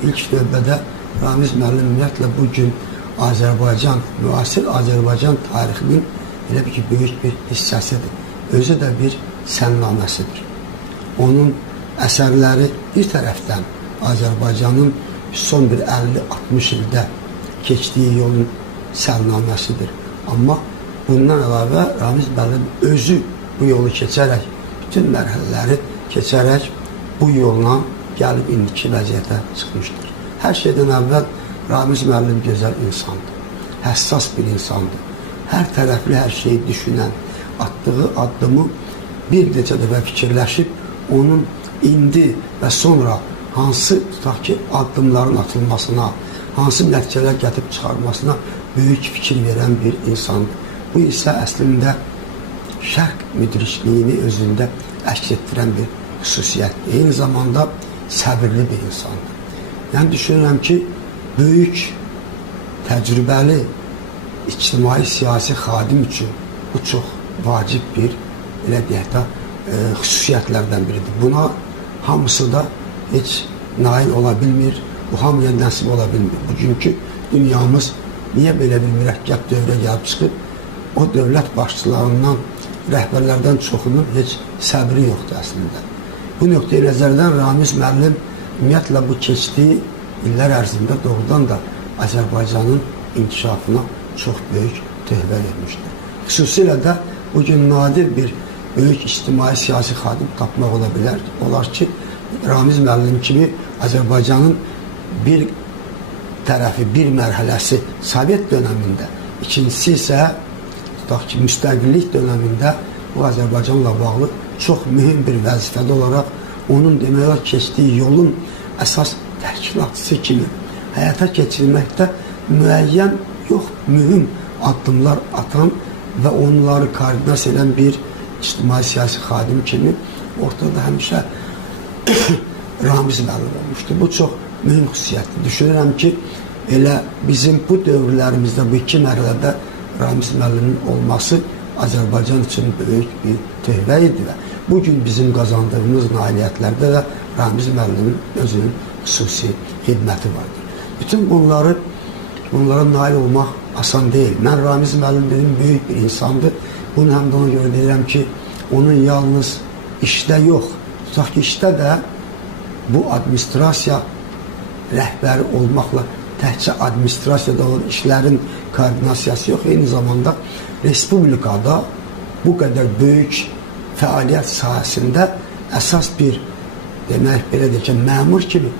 İlk növbədə Ramiz müəllim ümumiyyətlə bugün Azərbaycan, müasir Azərbaycan tarixinin elə bir ki, böyük bir hissəsidir. Özü də bir sənnaməsidir. Onun əsərləri bir tərəfdən Azərbaycanın son bir 50-60 ildə keçdiyi yolun sənnaməsidir. Amma bundan əlavə Ramiz müəllim özü bu yolu keçərək, bütün mərhələləri keçərək bu yolla gəlib indiki vəziyyətə çıxmışdır. Hər şeydən əvvəl Ramiz müəllim gözəl insandır, həssas bir insandır. Hər tərəfli hər şeyi düşünən, atdığı addımı bir neçə dəfə fikirləşib, onun indi və sonra hansı tutaq ki, addımların atılmasına, hansı nəticələr gətirib çıxarmasına böyük fikir verən bir insandır. Bu isə əslində şərq müdrikliyini özündə əks etdirən bir xüsusiyyətdir. Eyni zamanda səbirli bir insandır. Yəni düşünürəm ki, böyük, təcrübəli, ictimai siyasi xadim üçün bu çox vacib bir, elə deyək də, xüsusiyyətlərdən biridir. Buna hamısı da heç nail ola bilmir, bu hamıya nəsib ola bilmir. Bugünkü dünyamız niyə belə bir mürəkkəb dövrə gəlib çıxıb, o dövlət başçılarından, rəhbərlərdən çoxunun heç səbri yoxdur əslində. Bu nöqteyi nəzərdən Ramiz müəllim ümumiyyətlə bu keçdiyi illər ərzində doğrudan da Azərbaycanın inkişafına çox böyük töhfə vermişdir. Xüsusilə də bugün nadir bir böyük ictimai siyasi xadim tapmaq olar ki, Ramiz müəllim kimi Azərbaycanın bir tərəfi, bir mərhələsi Sovet dönəmində, ikincisi isə tutaq ki, müstəqillik dönəmində bu Azərbaycanla bağlı çox mühüm bir vəzifəli olaraq onun demək olar keçdiyi yolun əsas təşkilatçısı kimi həyata keçirməkdə müəyyən, yox, mühüm addımlar atan və onları koordinasiya edən bir ictimai siyasi xadim kimi ortada həmişə Ramiz müəllim olmuşdur. Bu çox mühüm xüsusiyyətdir. Düşünürəm ki, elə bizim bu dövrlərimizdə, bu iki mərhələdə Ramiz müəllimin olması Azərbaycan üçün böyük bir töhfə idi və bugün bizim qazandığımız nailiyyətlərdə də Ramiz müəllimin özünün xüsusi xidməti vardır. Bütün bunlara nail olmaq asan deyil. Mən Ramiz müəllim dedim, böyük bir insandır. Bunu həm də ona görə deyirəm ki, onun yalnız işdə yox, tutaq ki, işdə də bu administrasiya rəhbəri olmaqla təkcə administrasiyada olan işlərin koordinasiyası yox, eyni zamanda Respublikada bu qədər böyük fəaliyyət sahəsində əsas bir, demək belə deyək ki, məmur kimi